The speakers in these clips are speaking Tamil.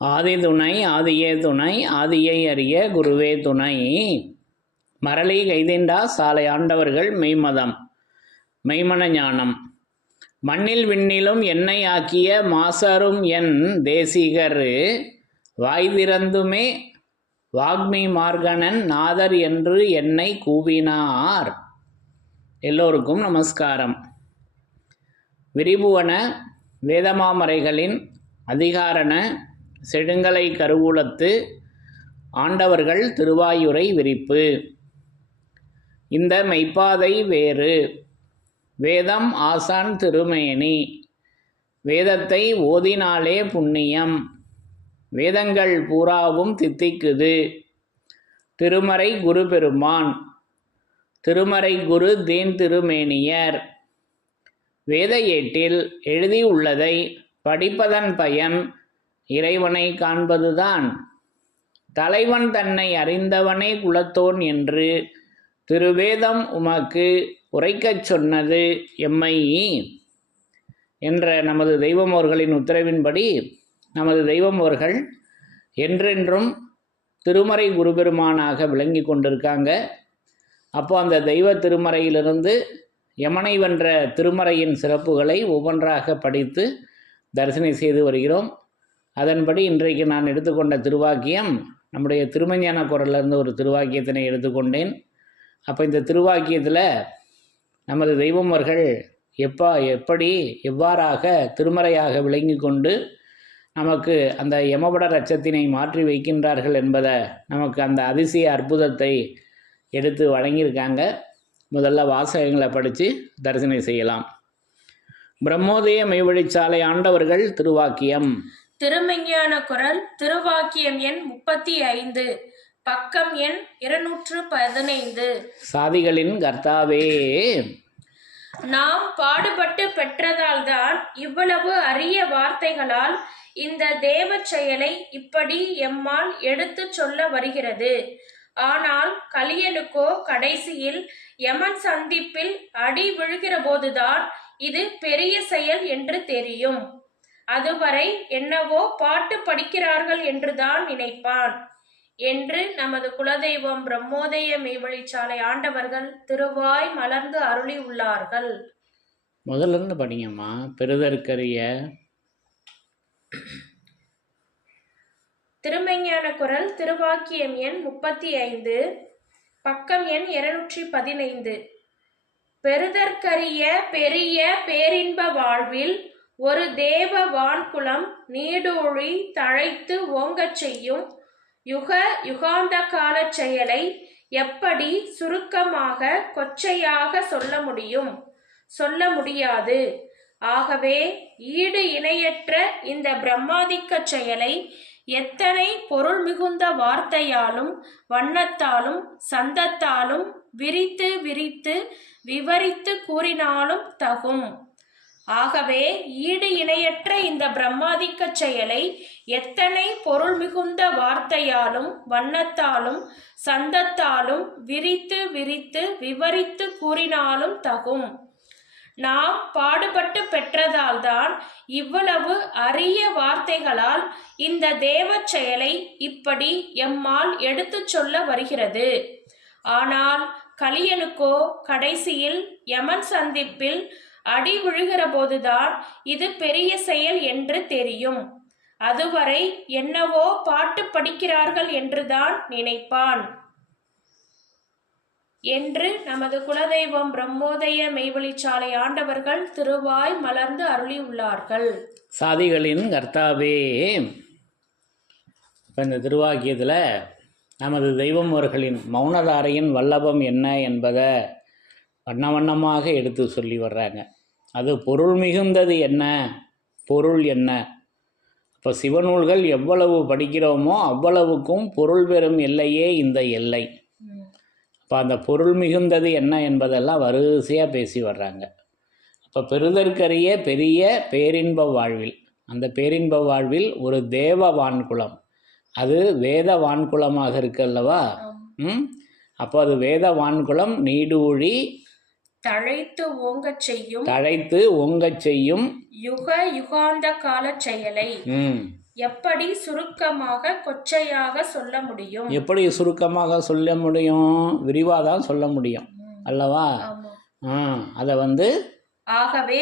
ஆதி துணை ஆதியே துணை ஆதியை அறிய குருவே துணை. மரளி கைதிண்டா சாலை ஆண்டவர்கள் மெய்மதம் மெய்மன ஞானம். மண்ணில் விண்ணிலும் என்னை ஆக்கிய மாசரும் என் தேசிகர் வாய் திறந்துமே வாக்மி மார்கணன் நாதர் என்று என்னை கூவினார். எல்லோருக்கும் நமஸ்காரம். விரிபுவன வேதமாமரைகளின் அதிகாரண செழுங்கலை கருவூலத்து ஆண்டவர்கள் திருவாயுரை விரிப்பு. இந்த மெய்ப்பாதை வேறு வேதம் ஆசான் திருமேனி. வேதத்தை ஓதினாலே புண்ணியம். வேதங்கள் பூராவும் தித்திக்குது. திருமறை குரு பெருமான் திருமறை குரு தேன் திருமேனியர். வேத ஏட்டில் எழுதியுள்ளதை படிப்பதன் பயன் இறைவனை காண்பதுதான். தலைவன் தன்னை அறிந்தவனே குலத்தோன் என்று திருவேதம் உமக்கு உரைக்கச் சொன்னது எம்மை என்ற நமது தெய்வம் அவர்களின் உத்தரவின்படி நமது தெய்வம் அவர்கள் என்றென்றும் திருமறை குருபெருமானாக விளங்கி கொண்டிருக்காங்க. அப்போ அந்த தெய்வ திருமறையிலிருந்து யமனை வென்ற திருமறையின் சிறப்புகளை ஒவ்வொன்றாக படித்து தரிசனை செய்து வருகிறோம். அதன்படி இன்றைக்கு நான் எடுத்துக்கொண்ட திருவாக்கியம் நம்முடைய திருமஞான குரலிருந்து ஒரு திருவாக்கியத்தினை எடுத்துக்கொண்டேன். அப்போ இந்த திருவாக்கியத்தில் நமது தெய்வம் அவர்கள் எப்படி எவ்வாறாக திருமறையாக விளங்கி கொண்டு நமக்கு அந்த யமபட ரட்சத்தினை மாற்றி வைக்கின்றார்கள் என்பதை நமக்கு அந்த அதிசய அற்புதத்தை எடுத்து வழங்கியிருக்காங்க. முதல்ல வாசகங்களை படித்து தரிசனை செய்யலாம். பிரம்மோதய மெய்வழிச்சாலை ஆண்டவர்கள் திருவாக்கியம். திருமெஞ்ஞான குரல் திருவாக்கியம் எண் 35 பக்கம் எண் 215. சாதிகளின் கர்த்தாவே, நாம் பாடுபட்டு பெற்றதால்தான் இவ்வளவு அரிய வார்த்தைகளால் இந்த தேவ செயலை இப்படி எம்மால் எடுத்து சொல்ல வருகிறது. ஆனால் கலியனுக்கோ கடைசியில் யமன் சந்திப்பில் அடி விழுகிற போதுதான் இது பெரிய செயல் என்று தெரியும். அதுவரை என்னவோ பாட்டு படிக்கிறார்கள் என்றுதான் நினைப்பான் என்று நமது குலதெய்வம் பிரம்மோதய மெய்வழிச்சாலை ஆண்டவர்கள் திருவாய் மலர்ந்து அருளி உள்ளார்கள். முதல்ல இருந்து படிங்கம்மா. பெறுதற்கரிய திருமெஞ்ஞான குரல் திருவாக்கியம் எண் 35 பக்கம் எண் 215. பெறுதற்கரிய பெரிய பேரின்ப வாழ்வில் ஒரு தேவ வான்குலம் நீடூழி தழைத்து ஓங்கச் செய்யும் யுக யுகாந்த கால செயலை எப்படி சுருக்கமாக கொச்சையாக சொல்ல முடியாது. ஆகவே ஈடு இணையற்ற இந்த பிரம்மாதிக்க செயலை எத்தனை பொருள் மிகுந்த வார்த்தையாலும் வண்ணத்தாலும் சந்தத்தாலும் விரித்து விரித்து விவரித்து கூறினாலும் தகும். ஆகவே ஈடு இணையற்ற இந்த பிரம்மாதிக்க செயலை எத்தனை பொருள் மிகுந்த வார்த்தையாலும் வண்ணத்தாலும் சந்தத்தாலும் விரித்து விரித்து விவரித்து கூறினாலும் தகும். நாம் பாடுபட்டு பெற்றதால்தான் இவ்வளவு அரிய வார்த்தைகளால் இந்த தேவ செயலை இப்படி எம்மால் எடுத்து சொல்ல வருகிறது. ஆனால் கலியனுக்கோ கடைசியில் யமன் சந்திப்பில் அடி விழுகிற போதுதான் இது பெரிய செயல் என்று தெரியும். அதுவரை என்னவோ பாட்டு படிக்கிறார்கள் என்றுதான் நினைப்பான் என்று நமது குலதெய்வம் பிரம்மோதய மெய்வழிச்சாலை ஆண்டவர்கள் திருவாய் மலர்ந்து அருளி உள்ளார்கள். சாதிகளின் கர்த்தாவே, இந்த திருவாக்கியத்தில் நமது தெய்வம் அவர்களின் மௌனதாரையின் வல்லபம் என்ன என்பதை வண்ண வண்ணமாக எடுத்து சொல்லி வர்றாங்க. அது பொருள் மிகுந்தது என்ன, பொருள் என்ன. இப்போ சிவநூல்கள் எவ்வளவு படிக்கிறோமோ அவ்வளவுக்கும் பொருள் பெறும் எல்லையே இந்த எல்லை. இப்போ அந்த பொருள் மிகுந்தது என்ன என்பதெல்லாம் வரிசையாக பேசி வர்றாங்க. அப்போ பெறுதற்கரிய பெரிய பேரின்ப வாழ்வில், அந்த பேரின்ப வாழ்வில் ஒரு தேவ வான்குலம், அது வேத வான்குலமாக இருக்கல்லவா. அப்போ அது வேத வான்குலம் நீடூழி தழைத்து ஓங்கச் செய்யும் யுக யுகாந்த கால செயலை எப்படி சுருக்கமாக கொச்சையாக சொல்ல முடியும்? எப்படி சுருக்கமாக சொல்ல முடியும்? விரிவாக தான் சொல்ல முடியும் அல்லவா? ஆமா. அதை வந்து ஆகவே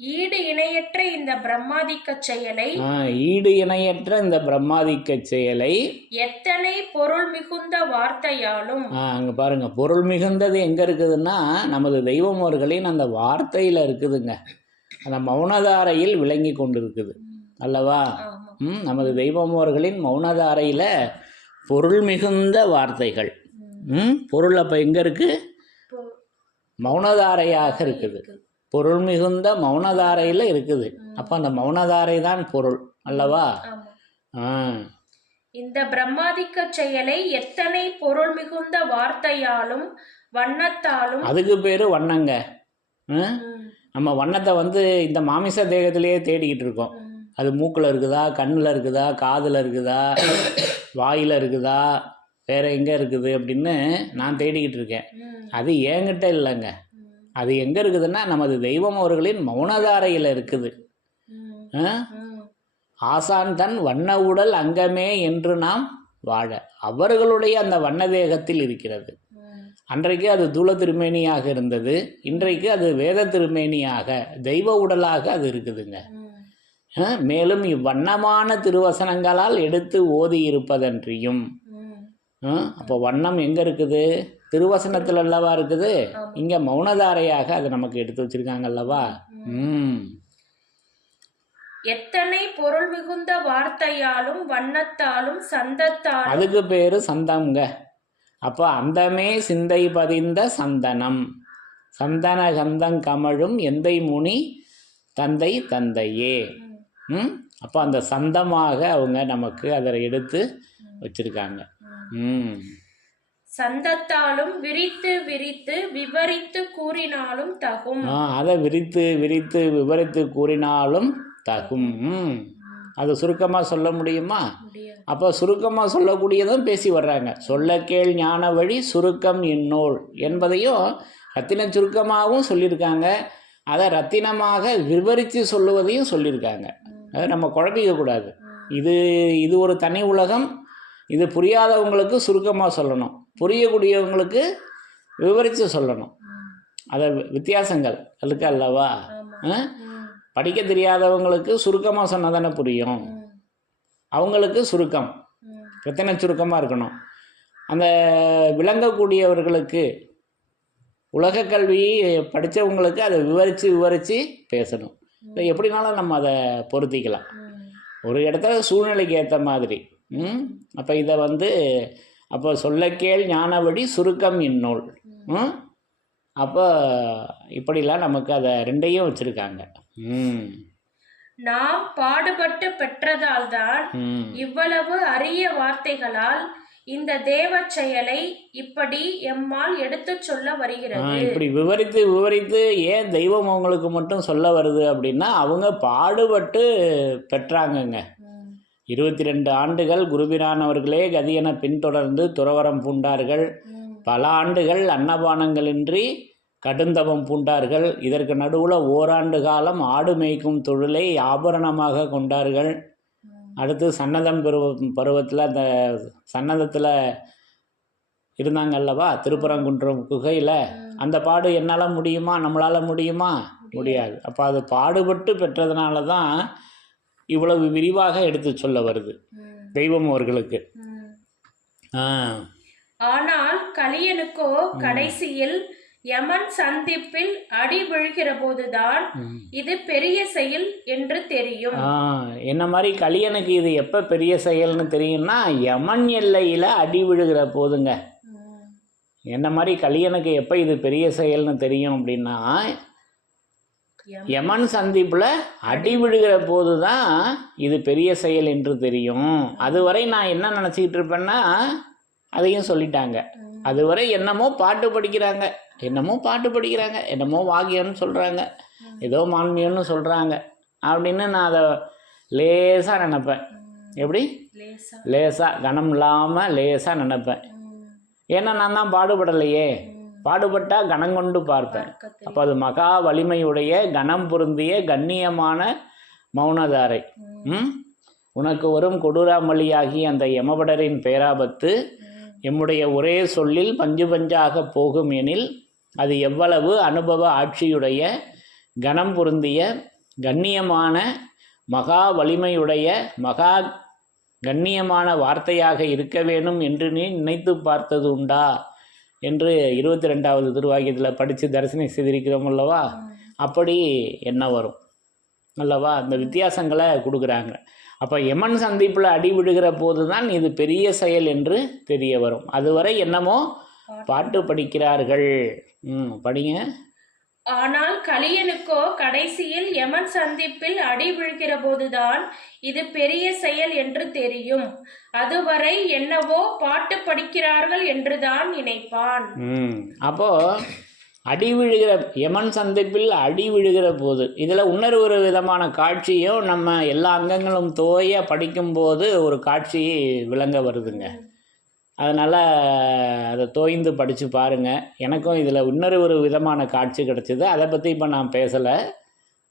ஈடு இணையற்ற இந்த பிரம்மாதிக்க செயலை ஈடு இணையற்ற இந்த பிரம்மாதிக்க செயலை எத்தனை பொருள் மிகுந்த வார்த்தையாலும் அங்கே பாருங்க, பொருள் மிகுந்தது எங்கே இருக்குதுன்னா நமது தெய்வம் அவர்களின் அந்த வார்த்தையில் இருக்குதுங்க. அந்த மௌனதாரையில் விளங்கி கொண்டு இருக்குது அல்லவா? நமது தெய்வம் அவர்களின் மௌனதாரையில் பொருள் மிகுந்த வார்த்தைகள். பொருள் அப்போ எங்கே இருக்குது? மௌனதாரையாக இருக்குது. பொருள் மிகுந்த மௌனதாரையில் இருக்குது. அப்போ அந்த மௌனதாரை தான் பொருள் அல்லவா? இந்த பிரம்மாதிக்க செயலை எத்தனை பொருள் மிகுந்த வார்த்தையாலும் வண்ணத்தாலும், அதுக்கு பேரு வண்ணங்க. நம்ம வண்ணத்தை வந்து இந்த மாமிச தேகத்திலேயே தேடிக்கிட்டு இருக்கோம். அது மூக்கில் இருக்குதா, கண்ணில் இருக்குதா, காதில் இருக்குதா, வாயில் இருக்குதா, வேற எங்கே இருக்குது அப்படின்னு நான் தேடிக்கிட்டு இருக்கேன். அது என்கிட்ட இல்லைங்க. அது எங்கே இருக்குதுன்னா நமது தெய்வம் அவர்களின் மௌனதாரையில் இருக்குது. ஆசான் தன் வண்ண உடல் அங்கமே என்று நாம் வாழ அவர்களுடைய அந்த வண்ண தேகத்தில் இருக்கிறது. அன்றைக்கு அது தூள திருமேனியாக இருந்தது, இன்றைக்கு அது வேத திருமேனியாக தெய்வ உடலாக அது இருக்குதுங்க. மேலும் இவ்வண்ணமான திருவசனங்களால் எடுத்து ஓதி இருப்பதன்றியும். அப்போ வண்ணம் எங்கே இருக்குது? திருவசனத்தில் அல்லவா இருக்குது. இங்கே மௌனதாரையாக அதை நமக்கு எடுத்து வச்சிருக்காங்க அல்லவா? எத்தனை பொருள் மிகுந்த வார்த்தையாலும் வண்ணத்தாலும் சந்தத்தாலும், அதுக்கு பேரு சந்தம்ங்க. அப்போ அந்தமே சிந்தை பதிந்த சந்தனம், சந்தன கந்தங் கமழும் எந்தை முனி தந்தை தந்தையே. அப்போ அந்த சந்தமாக அவங்க நமக்கு அதை எடுத்து வச்சிருக்காங்க. சந்தத்தாலும் விரித்து விரித்து விவரித்து கூறினாலும் தகும். அதை விரித்து விரித்து விவரித்து கூறினாலும் தகும். அது சுருக்கமாக சொல்ல முடியுமா? அப்போ சுருக்கமாக சொல்லக்கூடியதும் பேசி வர்றாங்க. சொல்ல கேள் ஞான வழி சுருக்கம் இந்நூல் என்பதையும் ரத்தின சுருக்கமாகவும் சொல்லியிருக்காங்க. அதை ரத்தினமாக விவரித்து சொல்லுவதையும் சொல்லியிருக்காங்க. அதை நம்ம குழப்பிக்க கூடாது. இது ஒரு தனி உலகம். இது புரியாதவங்களுக்கு சுருக்கமாக சொல்லணும், புரியக்கூடியவங்களுக்கு விவரித்து சொல்லணும். அதை வித்தியாசங்கள் அதுக்கு அல்லவா? படிக்க தெரியாதவங்களுக்கு சுருக்கமாக சொன்னால் தானே புரியும். அவங்களுக்கு சுருக்கம் ரத்தின சுருக்கமாக இருக்கணும். அந்த விளங்கக்கூடியவர்களுக்கு உலக கல்வி படித்தவங்களுக்கு அதை விவரித்து பேசணும். எப்படினாலும் நம்ம அதை பொருத்திக்கலாம் ஒரு இடத்துல சூழ்நிலைக்கு ஏற்ற மாதிரி. அப்போ இதை வந்து அப்போ சொல்ல கேள் ஞான வழி சுருக்கம் இந்நூல். அப்போ இப்படிலாம் நமக்கு அதை ரெண்டையும் வச்சுருக்காங்க. நாம் பாடுபட்டு பெற்றதால் தான் இவ்வளவு அரிய வார்த்தைகளால் இந்த தேவ செயலை இப்படி எம்மால் எடுத்து சொல்ல வருகிறது. இப்படி விவரித்து விவரித்து ஏன் தெய்வம் அவங்களுக்கு மட்டும் சொல்ல வருது அப்படின்னா அவங்க பாடுபட்டு பெற்றாங்கங்க. 22 ஆண்டுகள் குருபிரான் அவர்களே கதியென பின்தொடர்ந்து துறவரம் பூண்டார்கள். பல ஆண்டுகள் அன்னபானங்களின்றி கடுந்தவம் பூண்டார்கள். இதற்கு நடுவில் ஓராண்டு காலம் ஆடு மேய்க்கும் தொழிலை ஆபரணமாக கொண்டார்கள். அடுத்து சன்னதம் பருவத்தில் அந்த சன்னதத்தில் இருந்தாங்க அல்லவா, திருப்பரங்குன்றம் குகையில். அந்த பாடு என்னால் முடியுமா, நம்மளால் முடியுமா? முடியாது. அப்போ அது பாடுபட்டு பெற்றதுனால தான் இவ்வளவு விரிவாக எடுத்து சொல்ல வருது தெய்வம் அவர்களுக்கு. ஆனால் கலியனுக்கோ கடைசியில் யமன் சந்திப்பில் அடி விழுகிற போதுதான் இது பெரிய செயல் என்று தெரியும். என்ன மாதிரி கலியனுக்கு இது எப்ப பெரிய செயல்னு தெரியும்னா யமன் எல்லையில அடி விழுகிற போதுங்க. என்ன மாதிரி கலியனுக்கு எப்ப இது பெரிய செயல்னு தெரியும் அப்படின்னா யமன் சந்திப்புல அடி விழுகிற போது தான் இது பெரிய செயல் என்று தெரியும். அதுவரை நான் என்ன நினச்சிக்கிட்டு இருப்பேன்னா அதையும் சொல்லிட்டாங்க. அதுவரை என்னமோ பாட்டு படிக்கிறாங்க, என்னமோ வாக்கியம்னு சொல்கிறாங்க, ஏதோ மான்மியம்னு சொல்கிறாங்க அப்படின்னு நான் அதை லேசாக நினைப்பேன். எப்படி லேசாக கனம் இல்லாமல் லேசாக நினைப்பேன். ஏன்னா நான் தான் பாடுபடலையே, பாடுபட்டால் கனம் கொண்டு பார்ப்பேன். அப்போ அது மகா வலிமையுடைய கனம் பொருந்திய கண்ணியமான மௌனதாரை. உனக்கு வரும் கொடூராமலியாகி அந்த யமபடரின் பேராபத்து எம்முடைய ஒரே சொல்லில் பஞ்சு பஞ்சாக போகும் எனில் அது எவ்வளவு அனுபவ ஆட்சியுடைய கணம் பொருந்திய கண்ணியமான மகா வலிமையுடைய மகா கண்ணியமான வார்த்தையாக இருக்க வேணும் என்று நீ நினைத்து பார்த்தது உண்டா என்று 22வது திருவாக்கியத்தில் படித்து தரிசனை செய்திருக்கிறோம் அல்லவா? அப்படி என்ன வரும் அல்லவா? அந்த வித்தியாசங்களை கொடுக்குறாங்க. அப்போ யமன் சந்திப்பில் அடி விடுகிற போது தான் இது பெரிய செயல் என்று தெரிய வரும். அதுவரை என்னமோ பாட்டு படிக்கிறார்கள். படிங்க. ஆனால் கலியனுக்கோ கடைசியில் யமன் சந்திப்பில் அடி விழுகிற போதுதான் இது பெரிய செயல் என்று தெரியும். அதுவரை என்னவோ பாட்டு படிக்கிறார்கள் என்றுதான் நினைப்பான். அப்போ அடி விழுகிற யமன் சந்திப்பில் அடி விழுகிற போது இதில் இன்னொரு ஒரு விதமான காட்சியும் நம்ம எல்லா அங்கங்களும் தோய படிக்கும்போது ஒரு காட்சி விளங்க வருதுங்க. அதனால் அதை தோய்ந்து படித்து பாருங்கள். எனக்கும் இதில் இன்னொரு ஒரு விதமான காட்சி கிடச்சிது. அதை பற்றி இப்போ நான் பேசலை,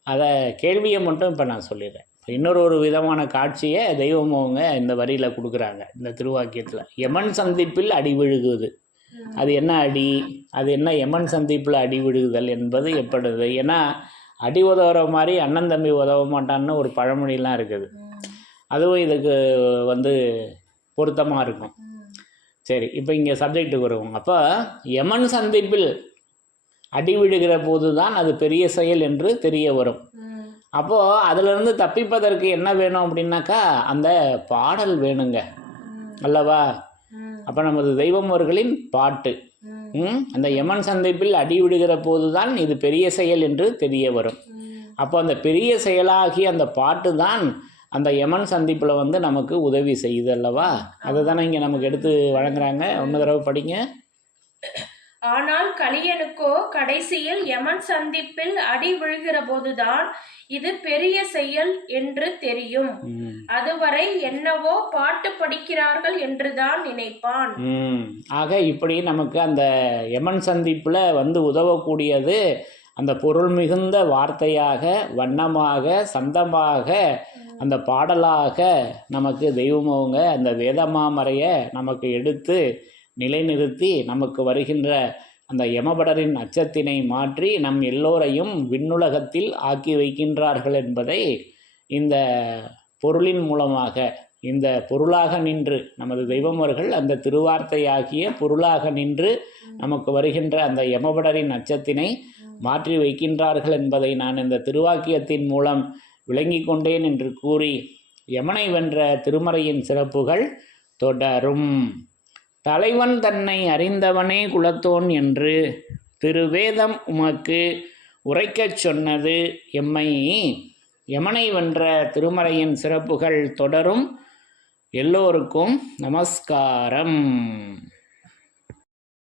அதை கேள்வியை மட்டும் இப்போ நான் சொல்லிடுறேன். இன்னொரு ஒரு விதமான காட்சியை தெய்வம் அவங்க இந்த வரியில் கொடுக்குறாங்க. இந்த திருவாக்கியத்தில் யமன் சந்திப்பில் அடி விழுகுது. அது என்ன அடி, அது என்ன யமன் சந்திப்பில் அடி விழுகுதல் என்பது எப்படிது? ஏன்னா அடி உதவுற மாதிரி அண்ணன் தம்பி உதவ மாட்டான்னு ஒரு பழமொழிலாம் இருக்குது. அதுவும் இதுக்கு பொருத்தமாக இருக்கும். சரி, இப்போ இங்கே சப்ஜெக்ட்டுக்கு வருவோம். அப்போ யமன் சந்திப்பில் அடி விழுகிற போது தான் அது பெரிய செயல் என்று தெரிய வரும். அப்போது அதிலிருந்து தப்பிப்பதற்கு என்ன வேணும் அப்படின்னாக்கா அந்த பாடல் வேணுங்க அல்லவா? அப்போ நமது தெய்வம் அவர்களின் பாட்டு அந்த யமன் சந்திப்பில் அடி விடுகிற போது தான் இது பெரிய செயல் என்று தெரிய வரும். அப்போ அந்த பெரிய செயலாகி அந்த பாட்டு தான் அந்த யமன் சந்திப்பில் நமக்கு உதவி செய்யுது அல்லவா? அதை தானே இங்கே நமக்கு எடுத்து வழங்குறாங்க. ஒன்று தடவை படிங்க. ஆனால் கலியனுக்கோ கடைசியில் யமன் சந்திப்பில் அடி விழுகிற போதுதான் இது பெரிய செயல் என்று தெரியும். அதுவரை என்னவோ பாட்டு படிக்கிறார்கள் என்றுதான் நினைப்பான். ஆக இப்படி நமக்கு அந்த யமன் சந்திப்பில் உதவக்கூடியது அந்த பொருள் மிகுந்த வார்த்தையாக, வண்ணமாக, சந்தமாக, அந்த பாடலாக நமக்கு தெய்வம் அவங்க அந்த வேதமாமறையை நமக்கு எடுத்து நிலைநிறுத்தி நமக்கு வருகின்ற அந்த யமபடரின் அச்சத்தினை மாற்றி நம் எல்லோரையும் விண்ணுலகத்தில் ஆக்கி வைக்கின்றார்கள் என்பதை இந்த பொருளின் மூலமாக, இந்த பொருளாக நின்று நமது தெய்வமர்கள் அந்த திருவார்த்தையாகிய பொருளாக நின்று நமக்கு வருகின்ற அந்த யமபடரின் அச்சத்தினை மாற்றி வைக்கின்றார்கள் என்பதை நான் இந்த திருவாக்கியத்தின் மூலம் விளங்கி கொண்டேன் என்று கூறி யமனை வென்ற திருமறையின் சிறப்புகள் தொடரும். தலைவன் தன்னை அறிந்தவனே குலத்தோன் என்று திருவேதம் உமக்கு உரைக்கச் சொன்னது எம்மை. யமனை வென்ற திருமறையின் சிறப்புகள் தொடரும். எல்லோருக்கும் நமஸ்காரம்.